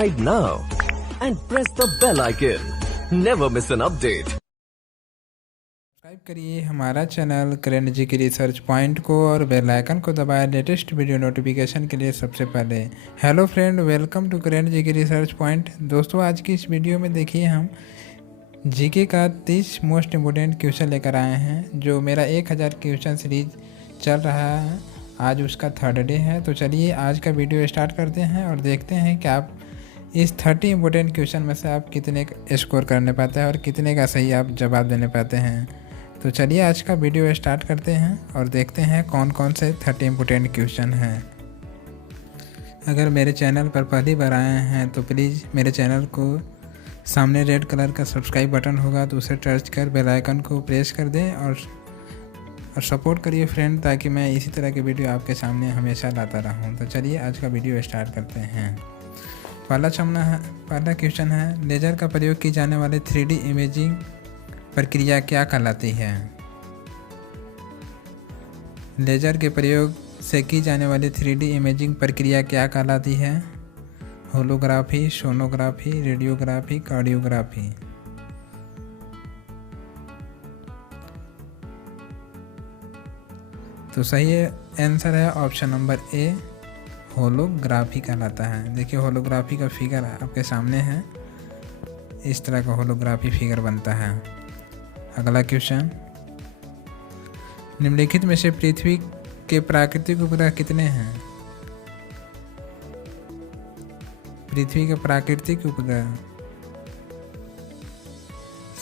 subscribe now and press the bell icon. Never miss an update. Subscribe करिए हमारा channel करण जी की research point को और बेल आइकन को दबाएं लेटेस्ट वीडियो नोटिफिकेशन के लिए सबसे पहले। हेलो फ्रेंड, वेलकम टू करण जी की रिसर्च पॉइंट। दोस्तों, आज की इस वीडियो में देखिए हम जीके का 30 मोस्ट इम्पोर्टेंट क्वेश्चन लेकर आए हैं। जो मेरा 1000 क्वेश्चन सीरीज चल रहा है, आज उसका थर्ड डे है। तो चलिए आज का वीडियो स्टार्ट करते हैं और देखते हैं कि आप इस 30 इम्पोर्टेंट क्वेश्चन में से आप कितने स्कोर करने पाते हैं और कितने का सही आप जवाब देने पाते हैं। तो चलिए आज का वीडियो स्टार्ट करते हैं और देखते हैं कौन कौन से 30 इम्पोर्टेंट क्वेश्चन हैं। अगर मेरे चैनल पर पहली बार आए हैं तो प्लीज़ मेरे चैनल को सामने रेड कलर का सब्सक्राइब बटन होगा तो उसे टच कर बेल आइकन को प्रेस कर दें और सपोर्ट करिए फ्रेंड, ताकि मैं इसी तरह के वीडियो आपके सामने हमेशा लाता रहूं। तो चलिए आज का वीडियो स्टार्ट करते हैं। पहला क्वेश्चन है, लेज़र का प्रयोग की जाने वाली 3D इमेजिंग प्रक्रिया क्या कहलाती है? लेज़र के प्रयोग से की जाने वाली 3D इमेजिंग प्रक्रिया क्या कहलाती है? Holography, sonography, radiography, cardiography. तो सही आंसर है ऑप्शन नंबर ए, होलोग्राफी कहलाता है। देखिए होलोग्राफी का फिगर आपके सामने है, इस तरह का होलोग्राफी फिगर बनता है। अगला क्वेश्चन, निम्नलिखित में से पृथ्वी के प्राकृतिक उपग्रह कितने हैं? पृथ्वी के प्राकृतिक उपग्रह,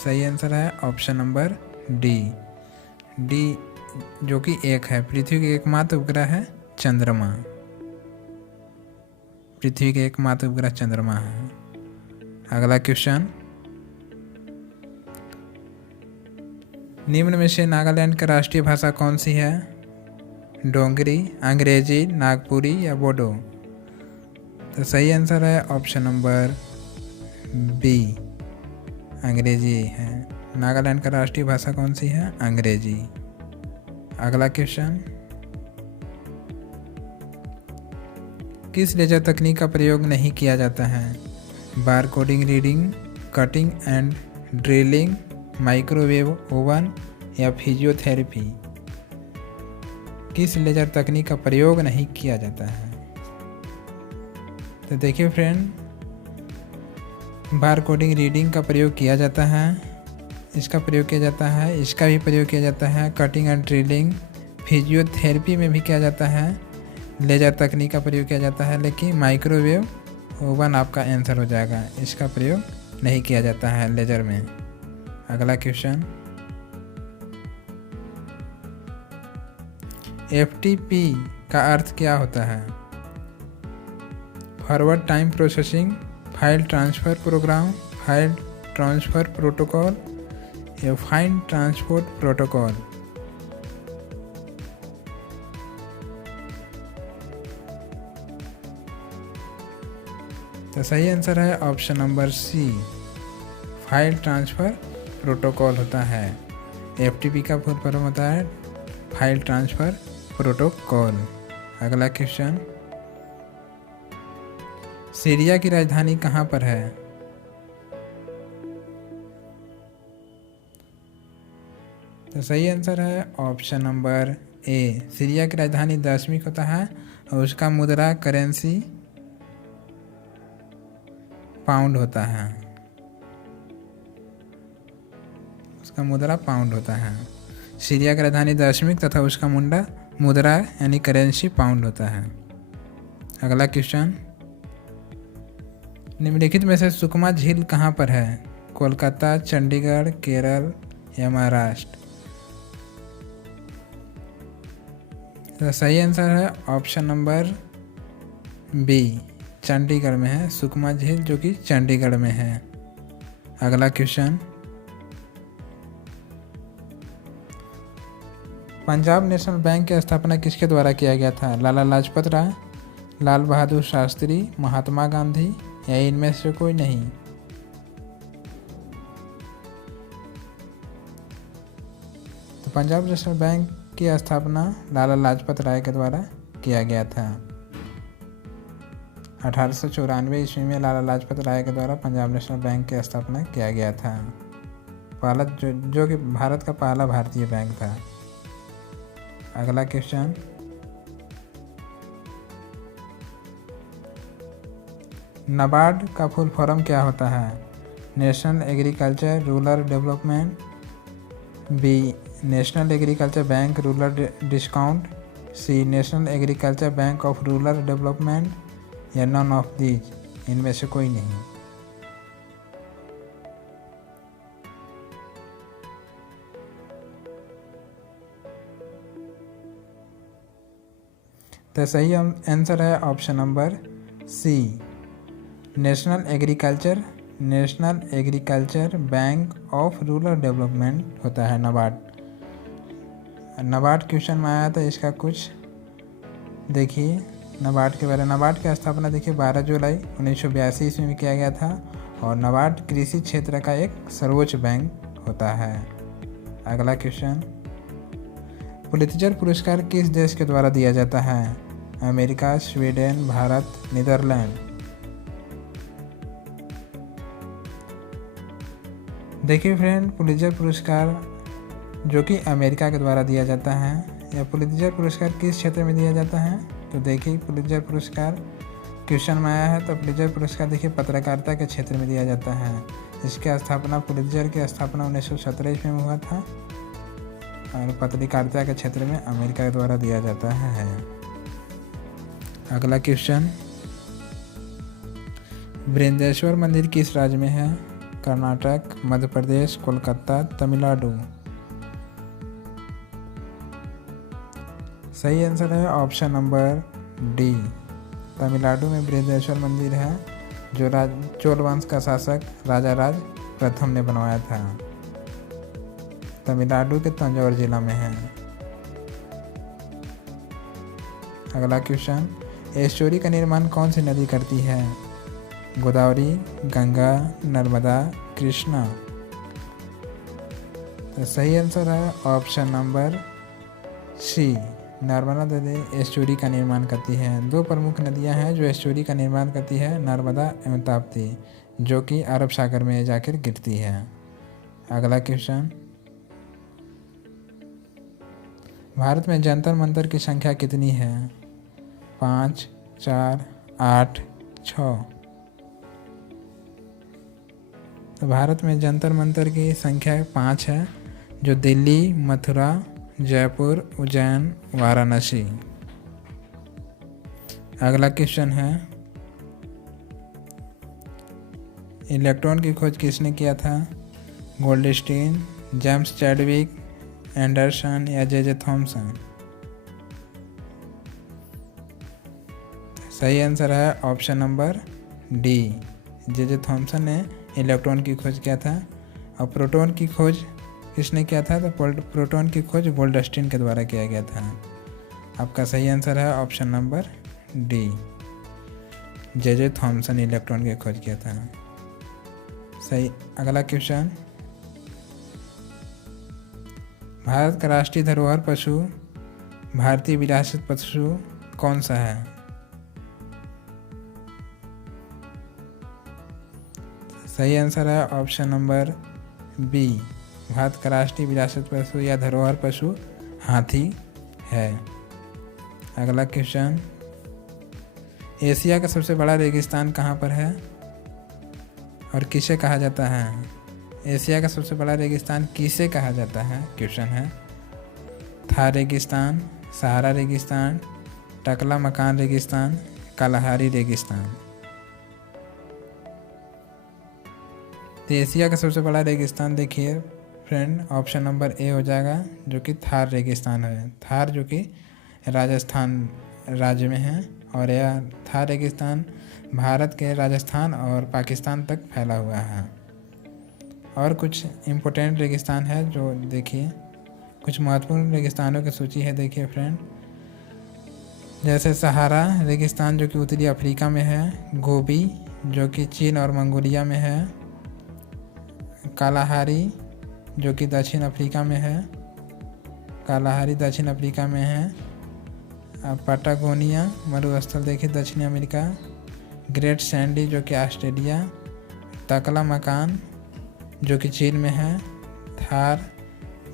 सही आंसर है ऑप्शन नंबर डी जो कि एक है। पृथ्वी के एकमात्र उपग्रह है चंद्रमा। पृथ्वी के एकमात्र उपग्रह चंद्रमा है। अगला क्वेश्चन, निम्न में से नागालैंड की राष्ट्रीय भाषा कौन सी है? डोंगरी, अंग्रेजी, नागपुरी या बोडो? तो सही आंसर है ऑप्शन नंबर बी, अंग्रेजी है। नागालैंड का राष्ट्रीय भाषा कौन सी है? अंग्रेजी। अगला क्वेश्चन, किस लेजर तकनीक का प्रयोग नहीं किया जाता है? Bar coding, reading, cutting and drilling, microwave oven या फिजियोथेरेपी? किस लेजर तकनीक का प्रयोग नहीं किया जाता है? तो देखिए फ्रेंड, बार कोडिंग, रीडिंग का प्रयोग किया जाता है, इसका प्रयोग किया जाता है, इसका भी प्रयोग किया जाता है, कटिंग एंड ड्रिलिंग, फिजियोथेरेपी में भी किया जाता है, लेजर तकनीक का प्रयोग किया जाता है, लेकिन माइक्रोवेव ओवन आपका आंसर हो जाएगा। इसका प्रयोग नहीं किया जाता है लेजर में। अगला क्वेश्चन, FTP का अर्थ क्या होता है? Forward time processing, file transfer program, file transfer protocol या फाइल ट्रांसपोर्ट प्रोटोकॉल? तो सही आंसर है option number C, file transfer protocol होता है। FTP का फुल फॉर्म होता है फाइल ट्रांसफ़र प्रोटोकॉल। अगला क्वेश्चन, सीरिया की राजधानी कहाँ पर है? तो सही आंसर है ऑप्शन नंबर ए, सीरिया की राजधानी दमिश्क होता है और उसका मुद्रा करेंसी पाउंड होता है। उसका मुद्रा पाउंड होता है। सीरिया की राजधानी दमिश्क तथा उसका मुद्रा यानी करेंसी पाउंड होता है। अगला क्वेश्चन, निम्नलिखित में से सुकमा झील कहाँ पर है? कोलकाता, चंडीगढ़, केरल या महाराष्ट्र? तो सही आंसर है ऑप्शन नंबर बी, चंडीगढ़ में है सुकमा झील, जो कि चंडीगढ़ में है। अगला क्वेश्चन, पंजाब नेशनल बैंक की स्थापना किसके द्वारा किया गया था? लाला लाजपत राय, लाल बहादुर शास्त्री, महात्मा गांधी या इनमें से कोई नहीं? तो पंजाब नेशनल बैंक की स्थापना लाला लाजपत राय के द्वारा किया गया था। 1894 ईस्वी में लाला लाजपत राय के द्वारा पंजाब नेशनल बैंक की स्थापना किया गया था। पहला जो कि भारत का पहला भारतीय बैंक था। अगला क्वेश्चन, नाबार्ड का फुल फॉर्म क्या होता है? National agriculture rural development, B national agriculture bank rural discount, C national agriculture bank of rural development, या नॉन ऑफ दीज, इनमें से कोई नहीं। तो सही आंसर है option number C, national agriculture bank of rural development होता है नाबार्ड। नाबार्ड क्वेश्चन में आया था, इसका कुछ देखिए नाबार्ड के बारे में। नाबार्ड की स्थापना देखिए 12 जुलाई 1982 ईस्वी में किया गया था और नाबार्ड कृषि क्षेत्र का एक सर्वोच्च बैंक होता है। अगला क्वेश्चन, पुलित्जर पुरस्कार किस देश के द्वारा दिया जाता है? America, Sweden, Bharat, Netherlands. देखिए फ्रेंड, पुलित्जर पुरस्कार जो कि अमेरिका के द्वारा दिया जाता है। यह पुलित्जर पुरस्कार किस क्षेत्र में दिया जाता है? तो देखिए पुलित्जर पुरस्कार क्वेश्चन में आया है, तो पुलित्जर पुरस्कार देखिए पत्रकारिता के क्षेत्र में दिया जाता है। इसकी स्थापना, पुलित्जर की स्थापना 1917 ईस्वी में हुआ था और पत्रकारिता के क्षेत्र में अमेरिका के द्वारा दिया जाता है। अगला क्वेश्चन, बृहदेश्वर मंदिर किस राज्य में है? कर्नाटक, मध्य प्रदेश, कोलकाता, तमिलनाडु। सही आंसर है ऑप्शन नंबर डी, तमिलनाडु में बृहदेश्वर मंदिर है, जो चोल वंश का शासक राजा राज प्रथम ने बनवाया था। तमिलनाडु के तंजौर जिला में है। अगला क्वेश्चन, एस्चुरी का निर्माण कौन सी नदी करती है? गोदावरी, गंगा, नर्मदा, कृष्णा। तो सही आंसर है ऑप्शन नंबर सी, नर्मदा नदी एस्चुरी का निर्माण करती है। दो प्रमुख नदियां हैं जो एस्चुरी का निर्माण करती है, नर्मदा एवं ताप्ती, जो कि अरब सागर में जाकर गिरती है। अगला क्वेश्चन, भारत में जंतर मंतर की संख्या कितनी है? 5, 4, 8, 6। तो भारत में जंतर मंतर की संख्या 5 है, जो दिल्ली, मथुरा, जयपुर, उज्जैन, वाराणसी। अगला क्वेश्चन है, इलेक्ट्रॉन की खोज किसने किया था? गोल्डस्टीन, जेम्स चैडविक, एंडरसन या जे थॉमसन। सही आंसर है option number D, J Thomson ने इलेक्ट्रॉन की खोज किया था। और प्रोटॉन की खोज किसने किया था? तो प्रोटॉन की खोज गोल्डस्टीन के द्वारा किया गया था। आपका सही आंसर है option number D, J Thomson electron की खोज किया था। सही। अगला क्वेश्चन, भारत का राष्ट्रीय धरोहर पशु, भारतीय विरासत पशु कौन सा है? सही आंसर है ऑप्शन नंबर बी, भारत का राष्ट्रीय विरासत पशु या धरोहर पशु हाथी है। अगला क्वेश्चन, एशिया का सबसे बड़ा रेगिस्तान कहाँ पर है और किसे कहा जाता है? एशिया का सबसे बड़ा रेगिस्तान किसे कहा जाता है? क्वेश्चन है। थार रेगिस्तान, सहारा रेगिस्तान, टकला मकान रेगिस्तान, कालाहारी रेगिस्तान। तो एशिया का सबसे बड़ा रेगिस्तान देखिए फ्रेंड, ऑप्शन नंबर ए हो जाएगा, जो कि थार रेगिस्तान है। थार जो कि राजस्थान राज्य में है और यह थार रेगिस्तान भारत के राजस्थान और पाकिस्तान तक फैला हुआ है। और कुछ इम्पोर्टेंट रेगिस्तान है जो देखिए, कुछ महत्वपूर्ण रेगिस्तानों की सूची है देखिए फ्रेंड, जैसे सहारा रेगिस्तान जो कि उत्तरी अफ्रीका में है, गोबी जो कि चीन और मंगोलिया में है, कालाहारी जो कि दक्षिण अफ्रीका में है, कालाहारी दक्षिण अफ्रीका में है, पैटागोनिया मरुस्थल देखिए दक्षिण अमेरिका, ग्रेट सैंडी जो कि ऑस्ट्रेलिया, तकला मकान जो कि चीन में है, थार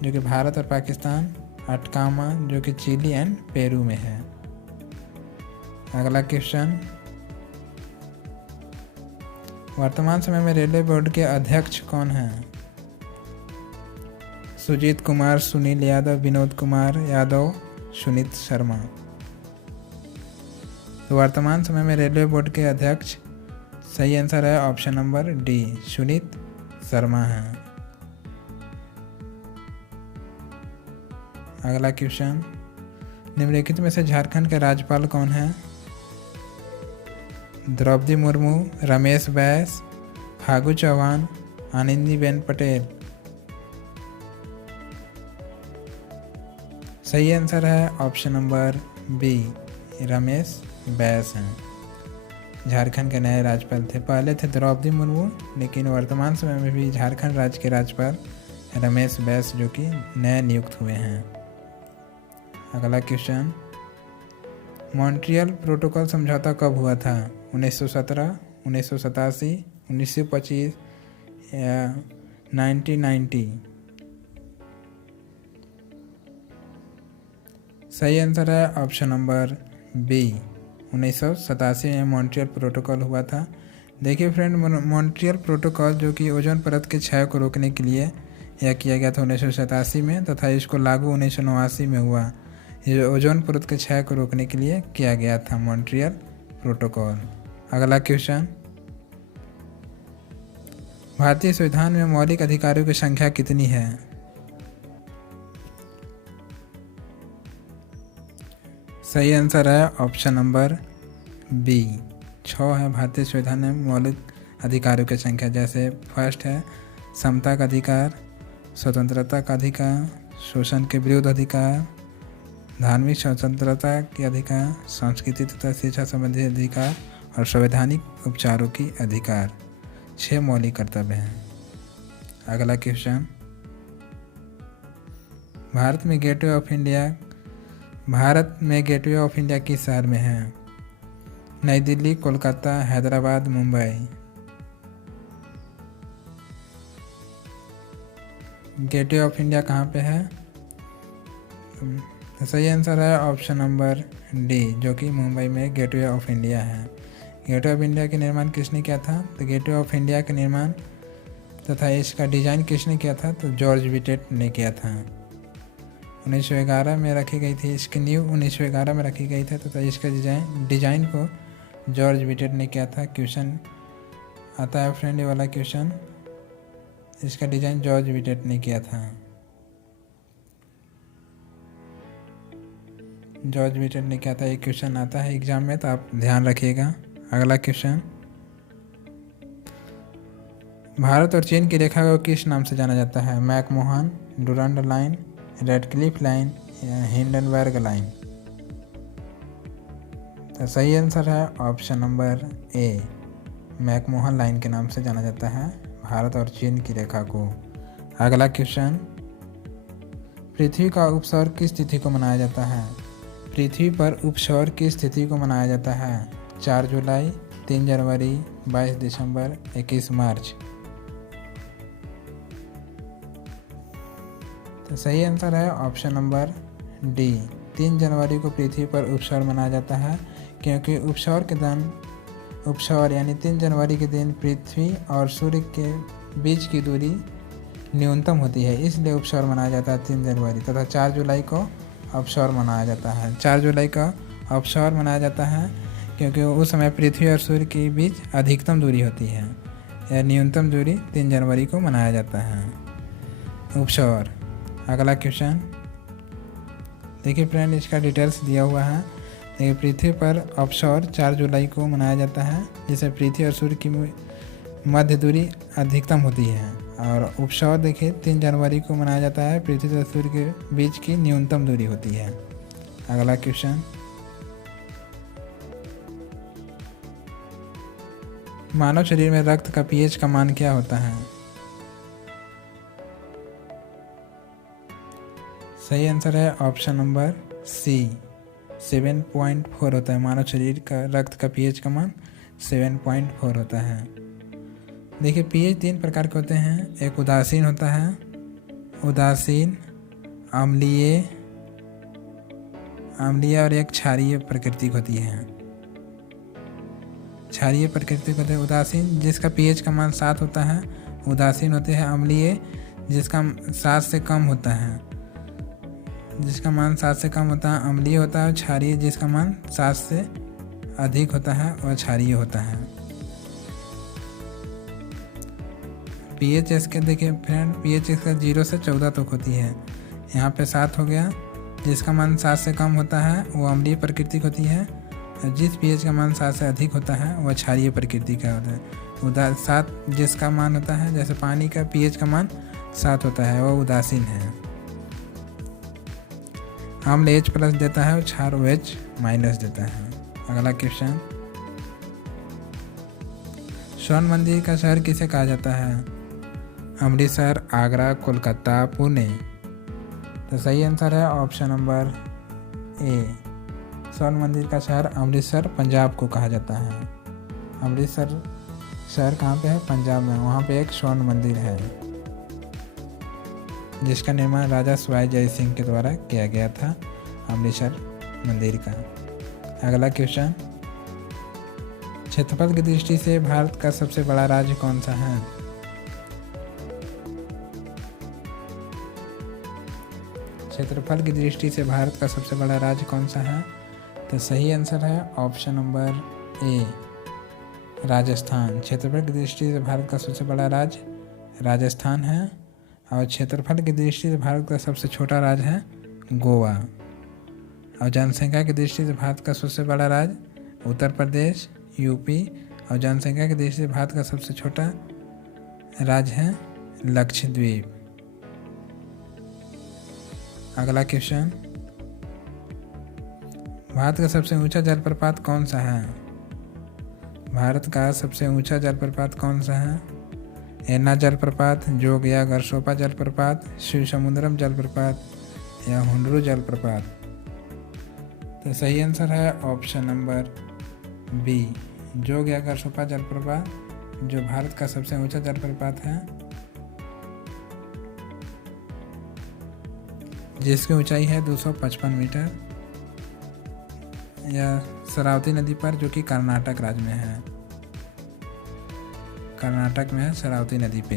जो कि भारत और पाकिस्तान, अटकामा जो कि चिली एंड पेरू में है। अगला क्वेश्चन, वर्तमान समय में रेलवे बोर्ड के अध्यक्ष कौन हैं? सुजीत कुमार, सुनील यादव, विनोद कुमार यादव, सुनीत शर्मा। तो वर्तमान समय में रेलवे बोर्ड के अध्यक्ष सही आंसर है option number D, Sunit Sharma हैं। अगला क्वेश्चन, निम्नलिखित में से झारखंड के राज्यपाल कौन हैं? द्रौपदी मुर्मू, रमेश बैस, फागू चौहान, आनंदीबेन पटेल। सही आंसर है option number B, Ramesh Bais हैं। झारखंड के नए राज्यपाल थे, पहले थे द्रौपदी मुर्मू, लेकिन वर्तमान समय में भी झारखंड राज्य के राज्यपाल रमेश बैस जो कि नए नियुक्त हुए हैं। अगला क्वेश्चन, मॉन्ट्रियल प्रोटोकॉल समझौता कब हुआ था? 1917, 1987, 1925 या 1990? सही आंसर है ऑप्शन नंबर बी, 1987 में मॉन्ट्रियल प्रोटोकॉल हुआ था। देखिए फ्रेंड, मॉन्ट्रियल प्रोटोकॉल जो कि ओजोन परत के क्षय को रोकने के लिए यह किया गया था 1987 में, तथा इसको लागू 1989 में हुआ। ये ओजोन परत के क्षय को रोकने के लिए किया गया था मॉन्ट्रियल प्रोटोकॉल। अगला क्वेश्चन, भारतीय संविधान में मौलिक अधिकारों की संख्या कितनी है? सही आंसर है ऑप्शन नंबर बी, 6 है भारतीय संविधान में मौलिक अधिकारों की संख्या। जैसे फर्स्ट है समता का अधिकार, स्वतंत्रता का अधिकार, शोषण के विरुद्ध अधिकार, धार्मिक स्वतंत्रता के अधिकार, संस्कृति तथा शिक्षा संबंधी अधिकार और संवैधानिक उपचारों की अधिकार। 6 मौलिक कर्तव्य हैं। अगला क्वेश्चन, भारत में गेटवे ऑफ इंडिया किस शहर में है? नई Delhi, Kolkata, Hyderabad, Mumbai. Gateway of India कहाँ पे है? तो सही आंसर है ऑप्शन नंबर डी, जो कि मुंबई में गेटवे ऑफ इंडिया है। गेटवे ऑफ इंडिया का निर्माण किसने किया था? तो गेटवे ऑफ इंडिया का निर्माण तथा इसका डिज़ाइन किसने किया था? तो जॉर्ज विटेट ने किया था। 1911 में रखी गई थी, इसकी नींव 1911 में रखी गई थी तथा इसका डिज़ाइन को जॉर्ज विटेट ने किया था। क्वेश्चन आता है फ्रेंड, ये वाला क्वेश्चन, इसका डिज़ाइन जॉर्ज विटेट ने किया था। जॉर्ज विटेट ने किया था। एक क्वेश्चन आता है एग्जाम में, तो आप ध्यान रखिएगा। अगला क्वेश्चन, भारत और चीन की रेखा को किस नाम से जाना जाता है? McMahon, Durand line, Radcliffe line या हिंडनबर्ग लाइन? तो सही आंसर है option number A, McMahon line के नाम से जाना जाता है भारत और चीन की रेखा को। अगला क्वेश्चन, पृथ्वी का उपसौर किस तिथि को मनाया जाता है? पृथ्वी पर उपसौर किस तिथि को मनाया जाता है? 4 जुलाई, 3 जनवरी, 22 दिसंबर, 21 मार्च? तो सही आंसर है ऑप्शन नंबर डी, 3 जनवरी को पृथ्वी पर उपसौर मनाया जाता है, क्योंकि उपसौर यानी 3 जनवरी के दिन पृथ्वी और सूर्य के बीच की दूरी न्यूनतम होती है, इसलिए उपसौर मनाया जाता है 3 जनवरी। तथा 4 जुलाई को अवसौर मनाया जाता है। 4 जुलाई का अवसौर मनाया जाता है क्योंकि उस समय पृथ्वी और सूर्य के बीच अधिकतम दूरी होती है, या न्यूनतम दूरी 3 जनवरी को मनाया जाता है उपसौर। अगला क्वेश्चन देखिए फ्रेंड, इसका डिटेल्स दिया हुआ है। देखिए, पृथ्वी पर अवसौर 4 जुलाई को मनाया जाता है, जिससे पृथ्वी और सूर्य की मध्य दूरी अधिकतम होती है। और उपसौर देखिए 3 जनवरी को मनाया जाता है, पृथ्वी और सूर्य के बीच की न्यूनतम दूरी होती है। अगला क्वेश्चन, मानव शरीर में रक्त का पीएच का मान क्या होता है? सही आंसर है ऑप्शन नंबर सी, 7.4 होता है। मानव शरीर का रक्त का पीएच का मान 7.4 होता है। देखिए पीएच 3 प्रकार के होते हैं, एक उदासीन होता है, उदासीन, अम्लीय और एक क्षारीय प्रकृति होती है। क्षारीय प्रकृति होते हैं उदासीन, जिसका पीएच का मान 7 होता है। उदासीन होते हैं अम्लीय, जिसका 7 से कम होता है, जिसका मान 7 से कम होता है अम्लीय होता है। क्षारीय जिसका मान 7 से अधिक होता है और क्षारीय होता है। पीएच इसके देखिए फ्रेंड, पीएच इसका 0 से 14 तक होती है। यहाँ पे 7 हो गया, जिसका मान 7 से कम होता है वो अम्लीय प्रकृति होती है, और जिस पीएच का मान 7 से अधिक होता है वह क्षारीय प्रकृति का होता है। 7 जिसका मान होता है, जैसे पानी का पीएच का मान 7 होता है, वह उदासीन है। अम्ल H+ देता है और क्षार OH- देता है। अगला क्वेश्चन, स्वर्ण मंदिर का शहर किसे कहा जाता है? अमृतसर, आगरा, कोलकाता, पुणे। तो सही आंसर है ऑप्शन नंबर ए। स्वर्ण मंदिर का शहर अमृतसर पंजाब को कहा जाता है। अमृतसर शहर कहाँ पे है? पंजाब में। वहाँ पे एक स्वर्ण मंदिर है जिसका निर्माण राजा सवाई जय सिंह के द्वारा किया गया था, अमृतसर मंदिर का। अगला क्वेश्चन, क्षेत्रफल की दृष्टि से भारत का सबसे बड़ा राज्य कौन सा है? क्षेत्रफल की दृष्टि से भारत का सबसे बड़ा राज्य कौन सा है? तो सही आंसर है ऑप्शन नंबर ए, राजस्थान। क्षेत्रफल की दृष्टि से भारत का सबसे बड़ा राज्य राजस्थान है, और क्षेत्रफल की दृष्टि से भारत का सबसे छोटा राज्य है गोवा। और जनसंख्या की दृष्टि से भारत का सबसे बड़ा राज्य उत्तर प्रदेश, यूपी, और जनसंख्या की दृष्टि से भारत का सबसे छोटा राज्य है लक्षद्वीप। अगला क्वेश्चन, भारत का सबसे ऊंचा जलप्रपात कौन सा है? भारत का सबसे ऊंचा जलप्रपात कौन सा है? एन्ना जलप्रपात, जोग या गरसोपा जलप्रपात, शिवसमुद्रम जलप्रपात, या हुंडरू जलप्रपात। तो सही आंसर है ऑप्शन नंबर बी, जोग या गरसोपा जलप्रपात, जो भारत का सबसे ऊंचा जलप्रपात है, जिसकी ऊंचाई है 255 मीटर, या शरावती नदी पर, जो कि कर्नाटक राज्य में है। कर्नाटक में है शरावती नदी पे।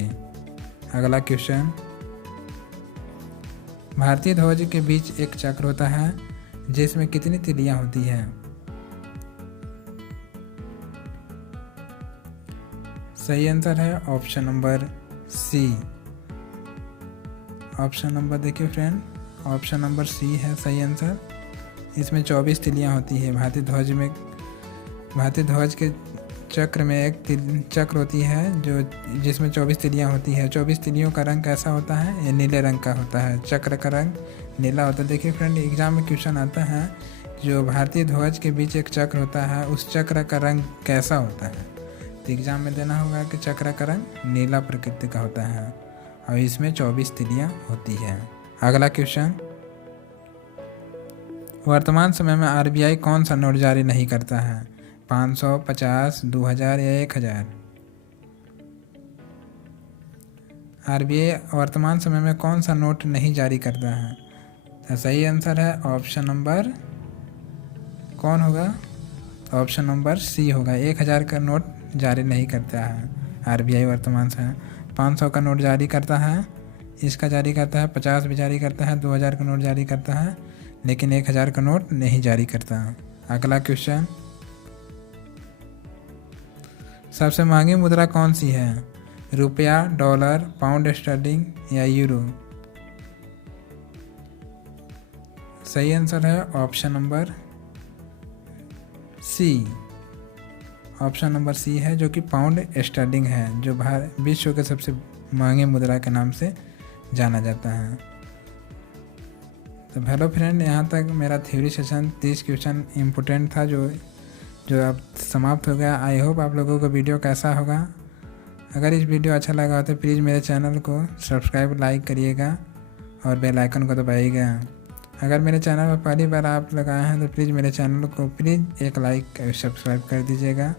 अगला क्वेश्चन, भारतीय ध्वज के बीच एक चक्र होता है जिसमें कितनी तिलियां होती हैं? सही आंसर है option number C. Option number देखिए फ्रेंड, ऑप्शन नंबर सी है सही आंसर। इसमें 24 तिलियां होती है। भारतीय ध्वज के चक्र में एक चक्र होती है जो जिसमें 24 तिलियां होती है। 24 तिलियों का रंग कैसा होता है? ये नीले रंग का होता है। चक्र का रंग नीला होता है। देखिए फ्रेंड, एग्जाम में क्वेश्चन आता है, जो भारतीय ध्वज के बीच एक चक्र होता है उस चक्र का रंग कैसा होता है? तो एग्जाम में देना होगा कि चक्र का रंग नीला प्रकृति का होता है, और इसमें 24 तिलियां होती है। अगला क्वेश्चन, वर्तमान समय में आरबीआई कौन सा नोट जारी नहीं करता है? 500, 50, 2000 या 1000? आरबीआई वर्तमान समय में कौन सा नोट नहीं जारी करता है? तो सही आंसर है ऑप्शन नंबर कौन होगा? ऑप्शन नंबर सी होगा। 1000 का नोट जारी नहीं करता है आरबीआई वर्तमान समय। 500 का नोट जारी करता है, इसका जारी करता है, 50 भी जारी करता है, 2000 का नोट जारी करता है, लेकिन 1000 का नोट नहीं जारी करता। अगला क्वेश्चन, सबसे महंगी मुद्रा कौन सी है? रुपया, डॉलर, पाउंड स्टर्लिंग या यूरो? सही आंसर है option number C. Option number C है, जो कि पाउंड स्टर्लिंग है, जो विश्व के सबसे महंगे मुद्रा के नाम से जाना जाता है। तो हेलो फ्रेंड, यहाँ तक मेरा थ्योरी सेशन 30 क्वेश्चन इम्पोर्टेंट था जो अब समाप्त हो गया। आई होप आप लोगों को वीडियो कैसा होगा। अगर इस वीडियो अच्छा लगा हो तो प्लीज़ मेरे चैनल को सब्सक्राइब, लाइक करिएगा और बेल आइकन को दबाइएगा। अगर मेरे चैनल पर पहली बार आप लोग आए हैं तो प्लीज़ मेरे चैनल को एक लाइक सब्सक्राइब कर दीजिएगा।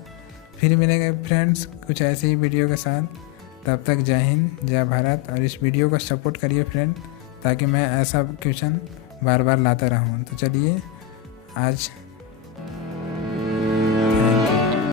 फिर मिलेंगे फ्रेंड्स कुछ ऐसी ही वीडियो के साथ। तब तक जय हिंद, जय भारत। और इस वीडियो को सपोर्ट करिए फ्रेंड, ताकि मैं ऐसा क्वेश्चन बार बार लाता रहूँ। तो चलिए आज